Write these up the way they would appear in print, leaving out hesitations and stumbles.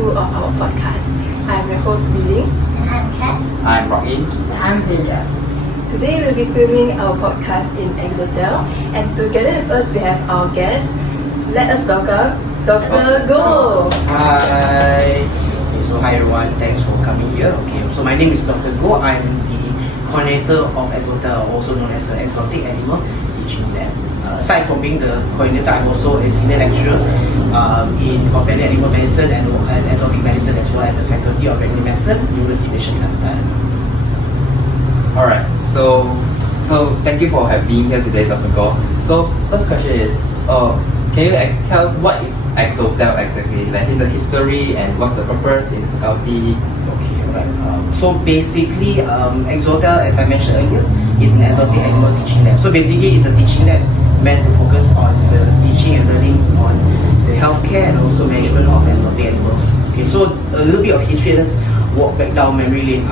2 of our podcast. I'm your host, Billy. And I'm Cass. I'm Rockin. And I'm Celia. Today we'll be filming our podcast in EXOTEL, and together with us we have our guest. Let us welcome Dr. Go. Hi. Hi everyone, thanks for coming here. So my name is Dr. Go. I'm the coordinator of EXOTEL, also known as the Exotic Animal Teaching Lab. Aside from being the coordinator, I'm also a senior lecturer in companion animal medicine and exotic medicine, as well as the faculty of veterinary medicine, University of Kelantan. Alright, so thank you for being here today, Dr. Go. So first question is, can you tell us what is EXOTEL exactly? Like, is the history and what's the purpose in faculty? Okay, alright. So basically, EXOTEL, as I mentioned earlier, is an exotic animal teaching lab. So basically, it's a teaching lab meant to focus on the teaching and learning on the healthcare and also management of exotic animals. Okay, so a little bit of history. Let's walk back down memory lane.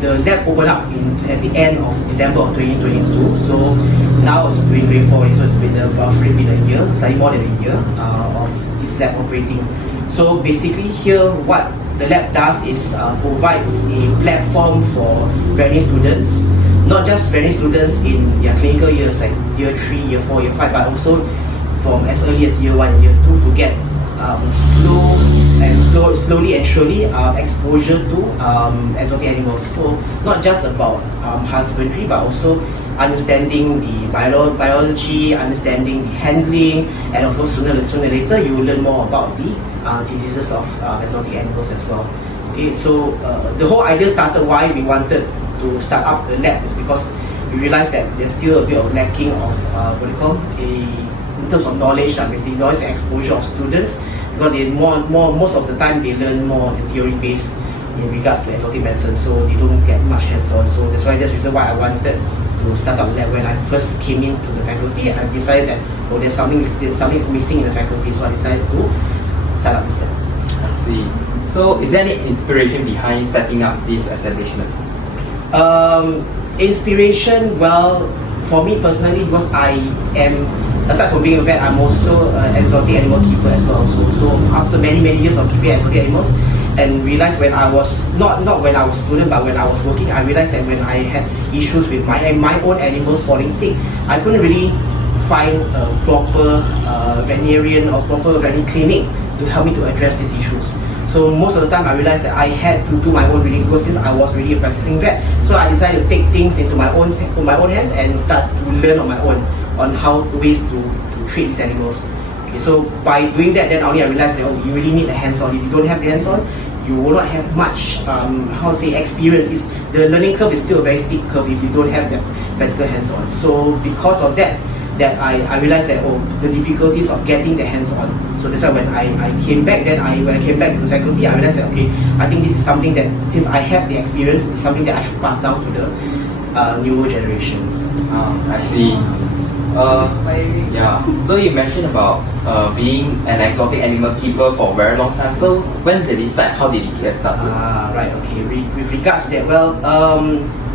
The lab opened up at the end of December of 2022. So now it's 2024, so it's been roughly a year, slightly more than a year of this lab operating. So basically here, what the lab does is provides a platform for veterinary students, not just veterinary students in their clinical years like year 3, year 4, year 5, but also from as early as year 1 and year 2 to get slowly and surely exposure to exotic animals. So not just about husbandry, but also understanding the biology, understanding handling, and also sooner or later you will learn more about the diseases of exotic animals as well. Okay, so the whole idea started why we wanted to start up the lab is because we realized that there's still a bit of lacking of in terms of knowledge, basically knowledge and exposure of students, because they most of the time they learn more the theory based in regards to exotic medicine, so they don't get much hands-on. So that's the reason why I wanted to start up the lab. When I first came into the faculty, I decided that there's something is missing in the faculty, so I decided to start up this lab. I see. So is there any inspiration behind setting up this establishment? Inspiration, well, for me personally, because I am, aside from being a vet, I'm also an exotic animal keeper as well. So after many years of keeping exotic animals, and realized when I was not when I was a student, but when I was working, I realized that when I had issues with my own animals falling sick, I couldn't really find a proper veterinarian or proper veterinary clinic to help me to address these issues. So most of the time I realized that I had to do my own reading, because since I was really a practicing vet, so I decided to take things into my own hands and start to learn on my own on ways to treat these animals. Okay, so by doing that, then only I realized that you really need the hands-on. If you don't have the hands-on, you will not have much experience. The learning curve is still a very steep curve if you don't have that practical hands-on. So because of that I realized that the difficulties of getting the hands-on. So that's why when I came back, when I came back to the faculty, I realized that I think this is something that, since I have the experience, it's something that I should pass down to the newer generation. I see. Yeah. So you mentioned about being an exotic animal keeper for a very long time. So when did it start? How did it get started? Right. Okay. With regards to that, well,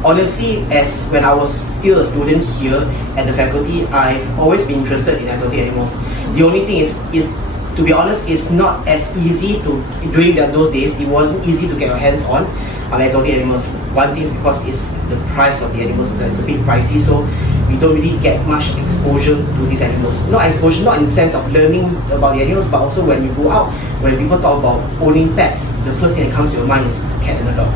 honestly, as when I was still a student here at the faculty, I've always been interested in exotic animals. The only thing is to be honest, it's not as easy during those days. It wasn't easy to get your hands on exotic animals. One thing is because it's the price of the animals, it's a bit pricey, so we don't really get much exposure to these animals. Not exposure, not in the sense of learning about the animals, but also when you go out, when people talk about owning pets, the first thing that comes to your mind is a cat and a dog.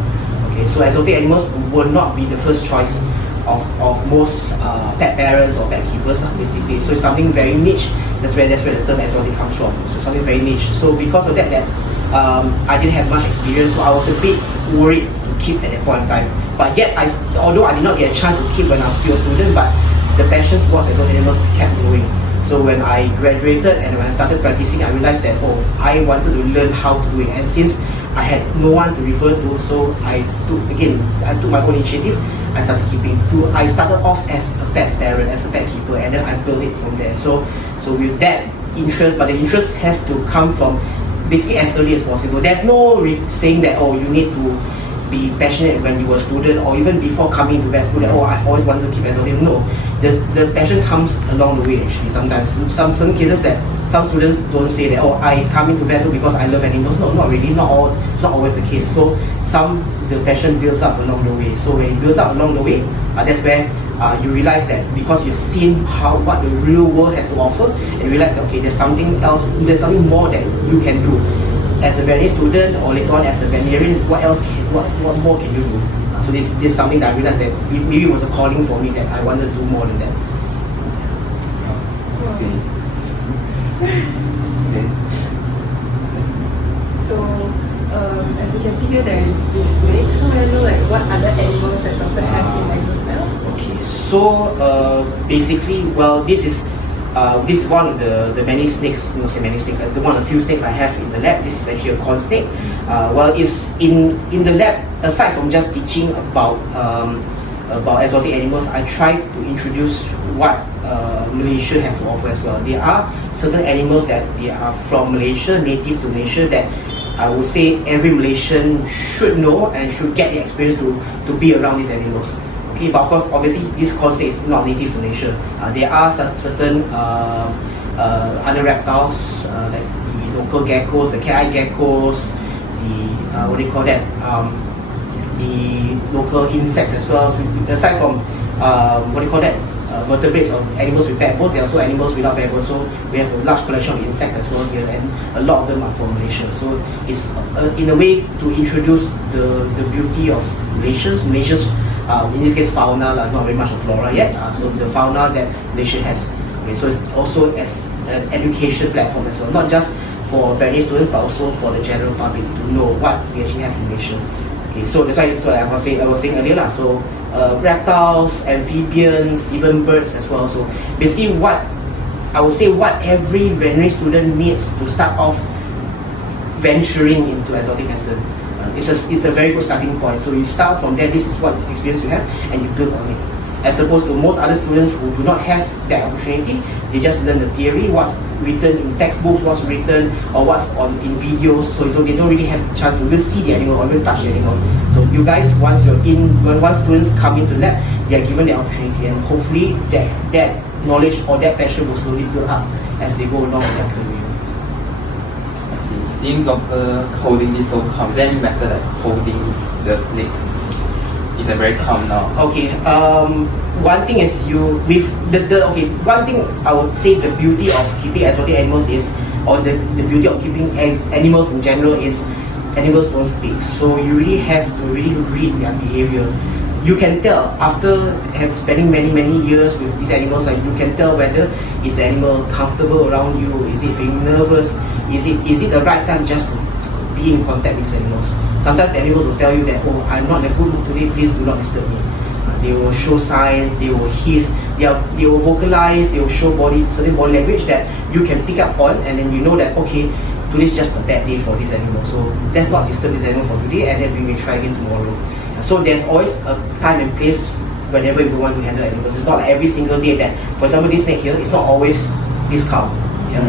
Okay, so exotic animals will not be the first choice of most pet parents or pet keepers, basically. So it's something very niche. That's where the term exotic comes from. So something very niche. So because of that I didn't have much experience, so I was a bit worried to keep at that point in time. But yet, although I did not get a chance to keep when I was still a student, but the passion towards exotic animals kept growing. So when I graduated and when I started practicing, I realized that I wanted to learn how to do it. And since I had no one to refer to, so I took my own initiative. I started keeping. I started off as a pet parent, as a pet keeper, and then I built it from there. So with that interest, but the interest has to come from basically as early as possible. There's no saying that you need to be passionate when you were a student, or even before coming to vet school, that I've always wanted to keep exotic. No, the passion comes along the way actually. Sometimes, some cases that some students don't say that, oh, I come into VSO because I love animals. No, not really, it's not always the case. So the passion builds up along the way. So when it builds up along the way, that's where you realize that because you've seen what the real world has to offer, and you realize that, okay, there's something else, there's something more that you can do. As a veterinary student, or later on as a veterinarian, what more can you do? So this is something that I realized that maybe it was a calling for me, that I wanted to do more than that. I see. Okay. So, as you can see here, there is this snake. So I know like what other animals that doctor have in EXOTEL. Okay, so basically, well, this is one of the many snakes, not say many snakes, one of the few snakes I have in the lab. This is actually a corn snake. Well, it's in the lab, aside from just teaching about exotic animals, I try to introduce what Malaysia has to offer as well. There are certain animals that they are from Malaysia, native to Malaysia, that I would say every Malaysian should know and should get the experience to be around these animals. Okay, but of course, obviously, this corn snake is not native to Malaysia. There are certain other reptiles like the local geckos, the cat-eye geckos, the what do you call that? The local insects as well. Aside from what do you call that? Vertebrates or animals with backbones, there are also animals without backbones. So we have a large collection of insects as well here, and a lot of them are from Malaysia. So it's in a way to introduce the beauty of Malaysia's in this case fauna, not very much of flora yet. So the fauna that Malaysia has. Okay, so it's also as an education platform as well, not just for veterinary students, but also for the general public to know what we actually have in Malaysia. Okay, so that's why I was saying earlier lah. So reptiles, amphibians, even birds as well. So basically, what every veterinary student needs to start off venturing into exotic medicine. It's a very good starting point. So you start from there. This is what experience you have, and you build on it. As opposed to most other students who do not have that opportunity, they just learn the theory, what's written in textbooks, what's written or what's in videos. So they don't really have the chance to even see the animal or even touch the animal. So you guys, once students come into lab, they are given the opportunity, and hopefully that knowledge or that passion will slowly build up as they go along in their career. I see. Seeing doctor holding this so calm, is there any method like holding the snake? Is very calm now. Okay. One thing is one thing I would say the beauty of keeping exotic animals is, or the beauty of keeping animals in general is, animals don't speak. So you really have to really read their behavior. You can tell after spending many years with these animals, you can tell whether is the animal comfortable around you, is it feeling nervous, is it the right time just to be in contact with these animals. Sometimes the animals will tell you that, oh, I'm not in a good mood today, please do not disturb me. They will show signs, they will hiss, they will vocalize, they will show certain body language that you can pick up on, and then you know that, okay, today's just a bad day for this animal, so let's not disturb this animal for today, and then we may try again tomorrow. So there's always a time and place whenever you want to handle animals. It's not like every single day that, for example, this snake here, it's not always this calm.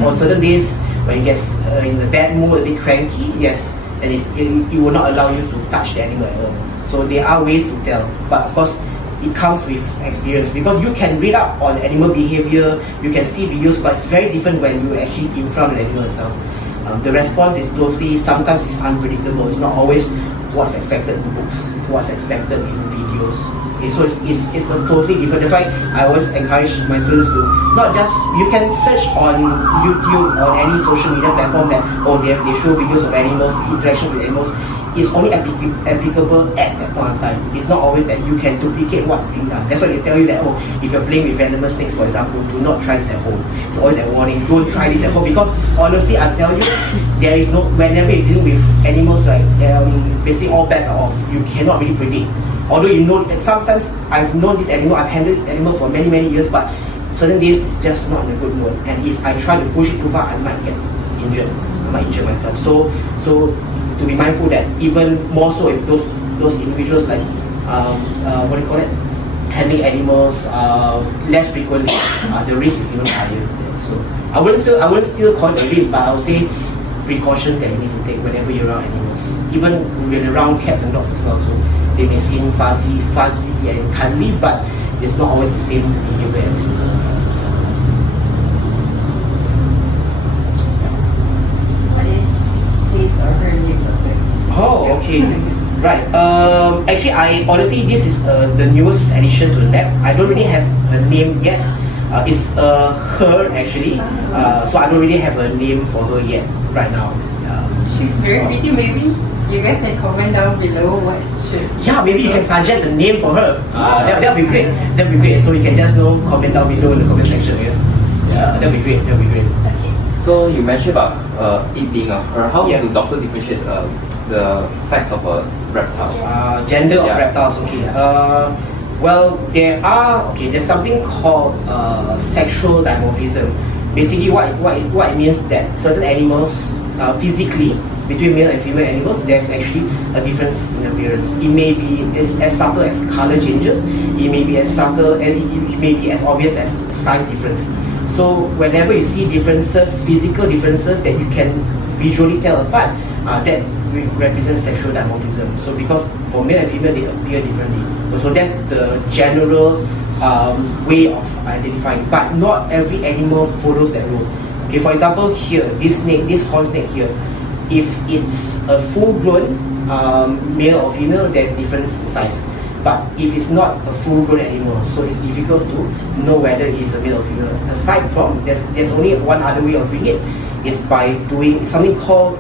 On certain days, when it gets in a bad mood, a bit cranky, yes, and it will not allow you to touch the animal at all. So there are ways to tell, but of course it comes with experience, because you can read up on animal behavior, you can see videos, but it's very different when you're actually in front of the animal itself. The response is totally, sometimes it's unpredictable. It's not always what's expected in books, it's what's expected in videos. Okay, so it's a totally different. That's why I always encourage my students to not just, you can search on YouTube or any social media platform that, oh, they show videos of animals, interaction with animals. It's only applicable at that point of time. It's not always that you can duplicate what's being done. That's why they tell you that, oh, if you're playing with venomous snakes, for example, do not try this at home. It's always that warning, don't try this at home, because honestly, I tell you, there is no, whenever you're dealing with animals, right, basically all bets are off. You cannot really predict. Although you know, sometimes I've known this animal, I've handled this animal for many years, but certain days it's just not in a good mood. And if I try to push it too far, I might get injured. I might injure myself. So to be mindful that even more so if those individuals like what do you call it, handling animals less frequently, the risk is even higher. So I wouldn't still call it a risk, but I would say precautions that you need to take whenever you're around animals. Even when you're around cats and dogs as well. So they may seem fuzzy and cuddly, but it's not always the same behavior every single time. Okay. Right. Actually, I honestly this is the newest addition to the lab. I don't really have a name yet. It's her actually. So I don't really have a name for her yet right now. She's very pretty. Maybe you guys can comment down below what should. Yeah, maybe you can suggest a name for her. That'll be great. That'll be great. So you can just comment down below in the comment section. Yes. Yeah, that'll be great. That'll be great. So you mentioned about it being a her. How Yeah. do doctor differentiate the sex of a reptile? Gender of Yeah. reptiles. Okay. Well, there's something called sexual dimorphism. Basically, what it means that certain animals physically between male and female animals, there's actually a difference in appearance. It may be as subtle as color changes. It may be as subtle and it may be as obvious as size difference. So whenever you see differences, physical differences that you can visually tell apart, that represents sexual dimorphism. So because for male and female they appear differently. So that's the general way of identifying. But not every animal follows that rule. Okay, for example, here this snake, this horn snake here, if it's a full-grown male or female, there's difference in size. But if it's not a full-grown animal, so it's difficult to know whether it is a male or female. Aside from, there's only one other way of doing it, is by doing something called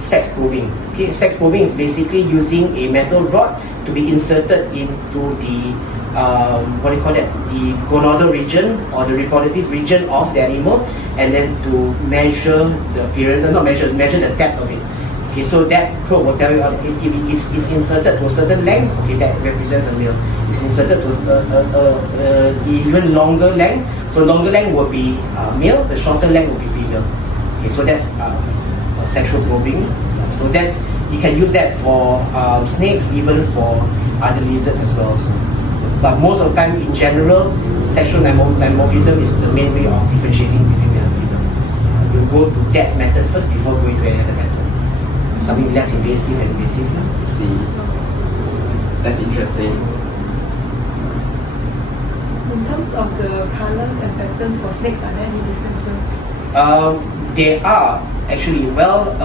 sex probing. Okay, sex probing is basically using a metal rod to be inserted into the the gonadal region or the reproductive region of the animal, and then to measure the appearance, measure the depth of it. Okay, so that probe will tell you if it is inserted to a certain length, okay, that represents a male. If it's inserted to a even longer length, so longer length will be male, the shorter length will be female. Okay, so that's sexual probing. So that's, you can use that for snakes, even for other lizards as well. So, but most of the time, in general, sexual dimorphism is the main way of differentiating between male and female. We'll go to that method first before going to any other method. Something less invasive and invasive. See, that's interesting. In terms of the colors and patterns for snakes, are there any differences? There are actually. Well,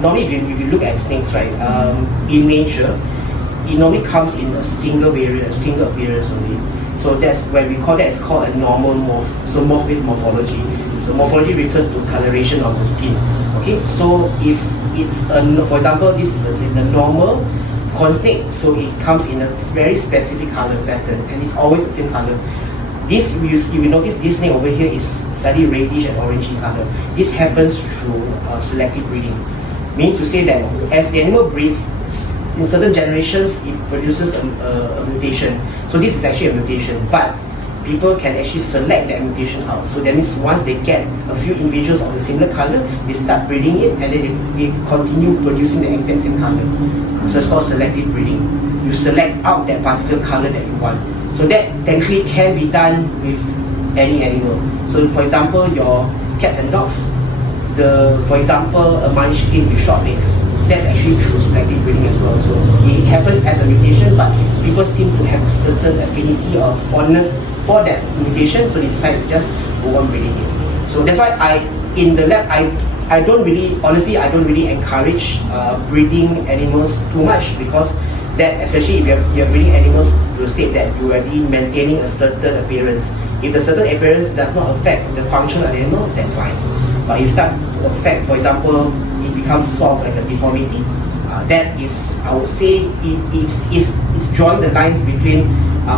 normally if you look at snakes, right, in nature, it normally comes in a single variant, a single appearance only. So that's when we call that, it's called a normal morph. So morph with morphology. So morphology refers to coloration of the skin. Okay, so if it's for example, this is the normal corn snake, so it comes in a very specific color pattern, and it's always the same color. This, if you notice, this snake over here is slightly reddish and orange in color. This happens through selective breeding. Means to say that as the animal breeds, in certain generations, it produces a mutation. So this is actually a mutation, but people can actually select that mutation out. So that means once they get a few individuals of the similar color, they start breeding it, and then they continue producing the exact same color. So it's called selective breeding. You select out that particular color that you want. So that technically can be done with any animal. So for example, your cats and dogs, for example, a munchkin with short legs, that's actually through selective breeding as well. So it happens as a mutation, but people seem to have a certain affinity or fondness for that mutation, so they decide to just go on breeding it. So that's why in the lab, I don't really encourage breeding animals too much, because that, especially if you're breeding animals to a state that you're already maintaining a certain appearance. If the certain appearance does not affect the function of the animal, that's fine. But if you start to affect, for example, it becomes sort of like a deformity, that is, I would say, it's drawing the lines between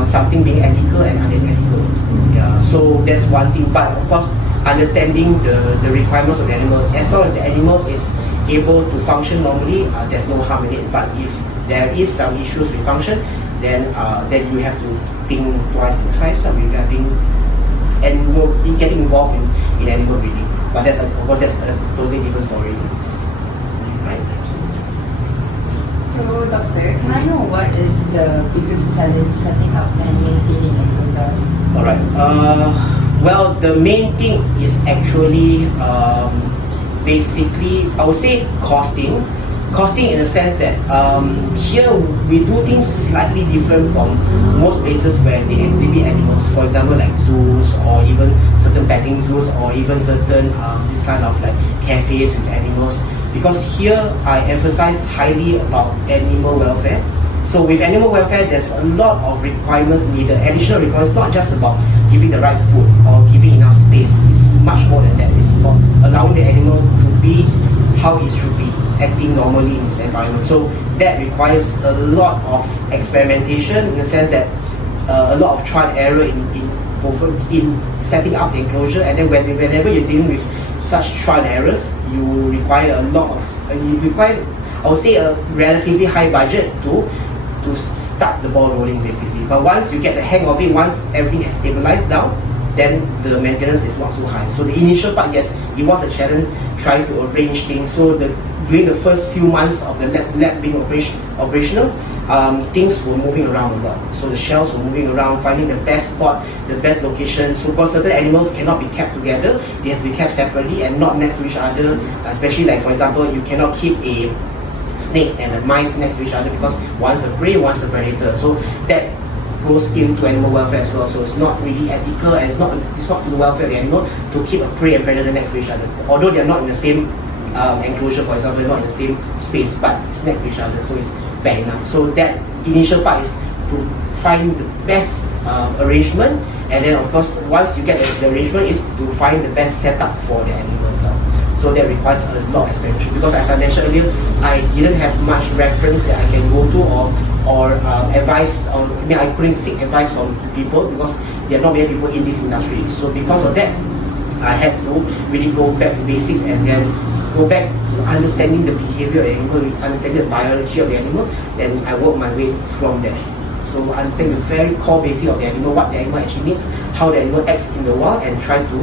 something being ethical and unethical. So that's one thing. But of course, understanding the requirements of the animal, as long as the animal is able to function normally, there's no harm in it. But if there is some issues with function, then you have to think twice and thrice regarding getting involved in animal breeding. But that's a totally different story. Right? So, doctor, can I know what is the biggest challenge setting up and maintaining EXOTEL? Alright. Well, the main thing is actually basically, I would say, costing. Costing in the sense that here we do things slightly different from most places where they exhibit animals. For example, like zoos, or even certain petting zoos, or even certain this kind of like cafes with animals. because here I emphasize highly about animal welfare. So with animal welfare, there's a lot of requirements needed, additional requirements, not just about giving the right food or giving enough space. It's much more than that. It's about allowing the animal to be how it should be, acting normally in its environment. So that requires a lot of experimentation, in the sense that a lot of trial and error in setting up the enclosure, and then whenever you're dealing with such trial and errors, you require a lot of, I would say, a relatively high budget to start the ball rolling, basically. But once you get the hang of it, once everything has stabilized down, then the maintenance is not so high. So the initial part, yes, it was a challenge trying to arrange things. So during the first few months of the lab being operational, things were moving around a lot. So the shells were moving around, finding the best spot, the best location. So because certain animals cannot be kept together, they have to be kept separately and not next to each other. Especially, like, for example, you cannot keep a snake and a mice next to each other, because one's a prey, one's a predator. So that goes into animal welfare as well. So it's not really ethical, and it's not to the welfare of the animal to keep a prey and predator next to each other. Although they're not in the same enclosure, for example, they're not in the same space, but it's next to each other, so it's bad enough. So that initial part is to find the best arrangement, and then of course once you get the arrangement, is to find the best setup for the animal itself. So that requires a lot of experimentation, because as I mentioned earlier, I didn't have much reference that I can go to or advice, or I couldn't seek advice from people, because there are not many people in this industry. So because of that, I had to really go back to basics, and then go back to understanding the behavior of the animal, understanding the biology of the animal, then I work my way from there. So understanding the very core basic of the animal, what the animal actually needs, how the animal acts in the wild, and try to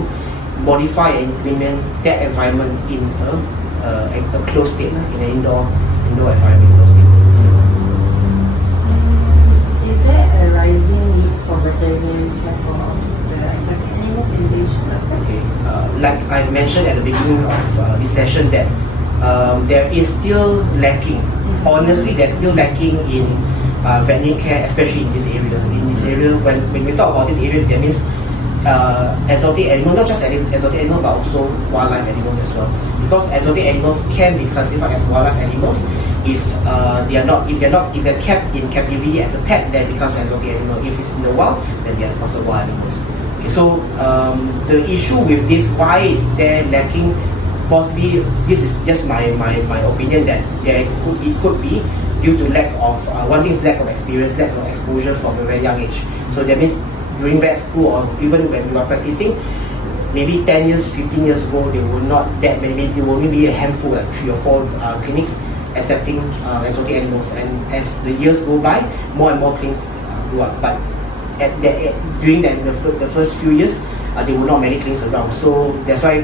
modify and implement that environment in a closed state, in an indoor environment, indoor state. Is there a rising need for veterinary care for the exotic animals in Malaysia? Okay, like I mentioned at the beginning of this session, that there is still lacking. Honestly, there's still lacking in veterinary care, especially in this area. When we talk about this area, that means exotic animals, not just exotic animals, but also wildlife animals as well. Because exotic animals can be classified as wildlife animals if they're kept in captivity as a pet, then it becomes an exotic animal. If it's in the wild, then they are also wild animals. Okay, so the issue with this, why is there lacking? Possibly, this is just my opinion, that it could be due to lack of one thing is lack of experience, lack of exposure from a very young age. So that means during vet school, or even when you are practicing, maybe 10 years, 15 years ago, there were not that many, there were only a handful, like 3 or 4 clinics accepting exotic animals. And as the years go by, more and more clinics grew up. But during the first few years, there were not many clinics around. So that's why,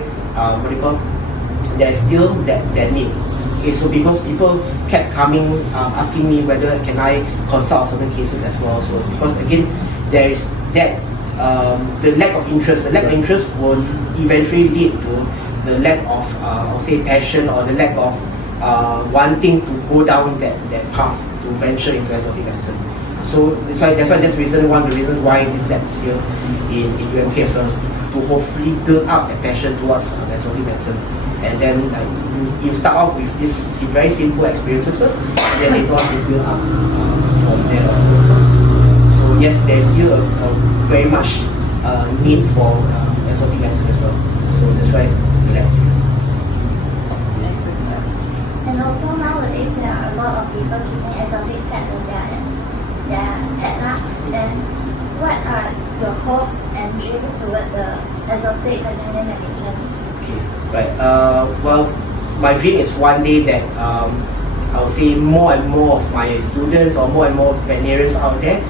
there is still that need. Okay, so because people kept coming, asking me whether can I consult certain cases as well. So because again, there is that the lack of interest. The lack of interest will eventually lead to the lack of I would say passion, or the lack of wanting to go down that path to venture into exotic medicine. So that's the reason, one of the reasons why this lab is here in UMK as well, to hopefully build up that passion towards exotic medicine. And then you start off with these very simple experiences first, and then later on you build up from there onwards. So yes, there is still a very much need for exotic medicine as well. So that's why we like to see. And also nowadays there are a lot of people keeping exotic pets as their pet lah. Then what are your hope and dreams toward the exotic veterinary medicine? Okay, right. Well, my dream is one day that I would say more and more of my students, or more and more veterinarians out there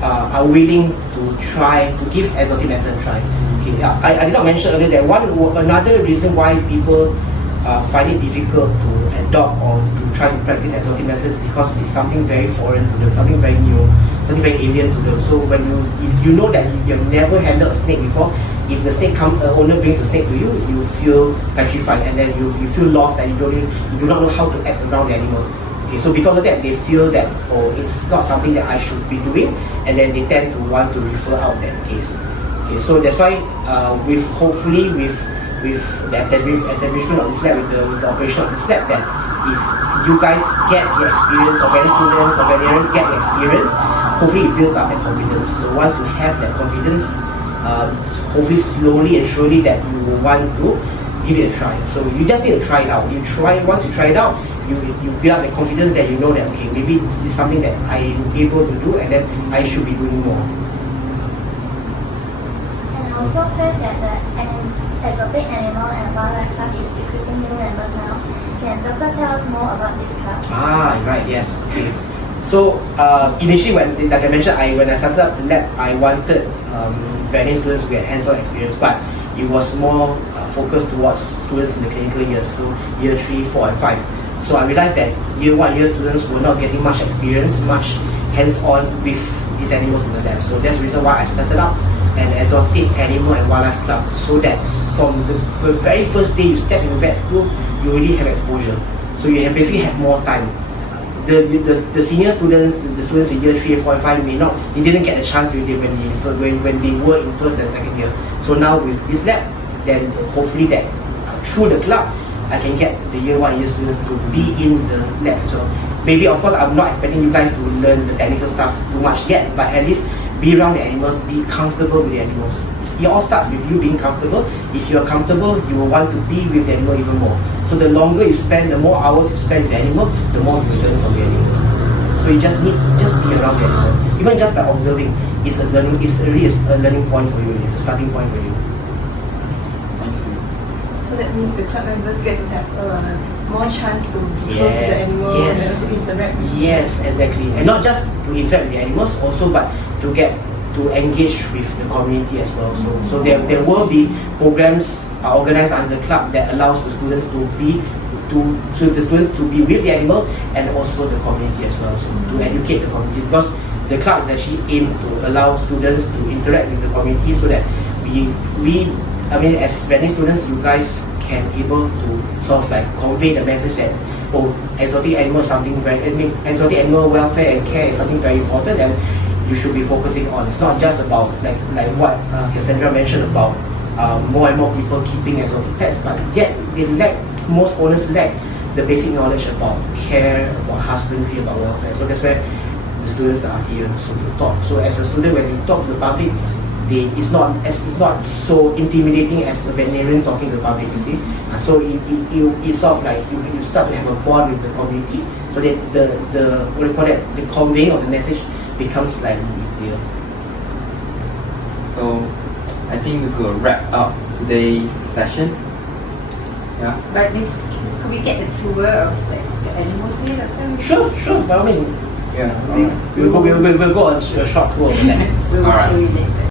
are willing to try to give exotic medicine a try. Okay, I did not mention earlier that another reason why people find it difficult to adopt or to try to practice exotic medicine is because it's something very foreign to them, something very new, something very alien to them. So if you know that you've never handled a snake before, if the snake owner brings a snake to you, you feel petrified, and then you feel lost, and you do not know how to act around the animal. Okay, so because of that, they feel that it's not something that I should be doing, and then they tend to want to refer out that case. Okay, so that's why hopefully with with the establishment of this lab, with the operation of this lab, that if you guys get the experience, or any students or veterinarians get the experience, hopefully it builds up that confidence. So once you have that confidence, hopefully slowly and surely that you will want to give it a try. So you just need to try it out. Once you try it out, you build up the confidence that you know that, okay, maybe this is something that I am able to do, and then I should be doing more. And also heard that the Exotic Animal and Wildlife Club is recruiting new members now. Can Doctor tell us more about this club? Right, yes. Okay. So initially, like I mentioned, when I started up the lab, I wanted veterinary students who had hands-on experience, but it was more focused towards students in the clinical years, so year 3, 4, and 5. So I realized that year 1 year students were not getting much experience, much hands-on with these animals in the lab. So that's the reason why I started up an Exotic Animal and Wildlife Club, so that from the very first day you step in vet school, you already have exposure. So you basically have more time. The senior students, the students in year 3, 4, and 5 they didn't get a chance when they were in first and second year. So now with this lab, then hopefully that through the club, I can get the year 1 year students to be in the lab as well. Maybe, of course, I'm not expecting you guys to learn the technical stuff too much yet, but at least be around the animals, be comfortable with the animals. It all starts with you being comfortable. If you're comfortable, you will want to be with the animal even more. So the longer you spend, the more hours you spend with the animal, the more you will learn from the animal. So you just be around the animal. Even just by observing, it's really a learning point for you, a starting point for you. I see. So that means the club members get to have more chance to be close to the animal and also interact with them. Yes, exactly. And not just to interact with the animals also, but to get to engage with the community as well. So there will be programs organized under the club that allows the students to be with the animal and also the community as well. So to educate the community, because the club is actually aimed to allow students to interact with the community, so that as veterinary students, you guys can able to sort of like convey the message that exotic animal is something exotic animal welfare and care is something very important, and you should be focusing on. It's not just about like what Cassandra mentioned about more and more people keeping exotic pets, but yet most owners lack the basic knowledge about care, about husbandry, about welfare. So that's where the students are here, so to talk. So as a student, when you talk to the public, it's not so intimidating as a veterinarian talking to the public, you see. So it's sort of like you start to have a bond with the community, so that the conveying of the message becomes slightly easier. So I think we could wrap up today's session. Yeah. But could we get the tour of like the animals here, Doctor? Sure. By all means. Yeah. We'll go on a short tour of that. We will Alright. show you later.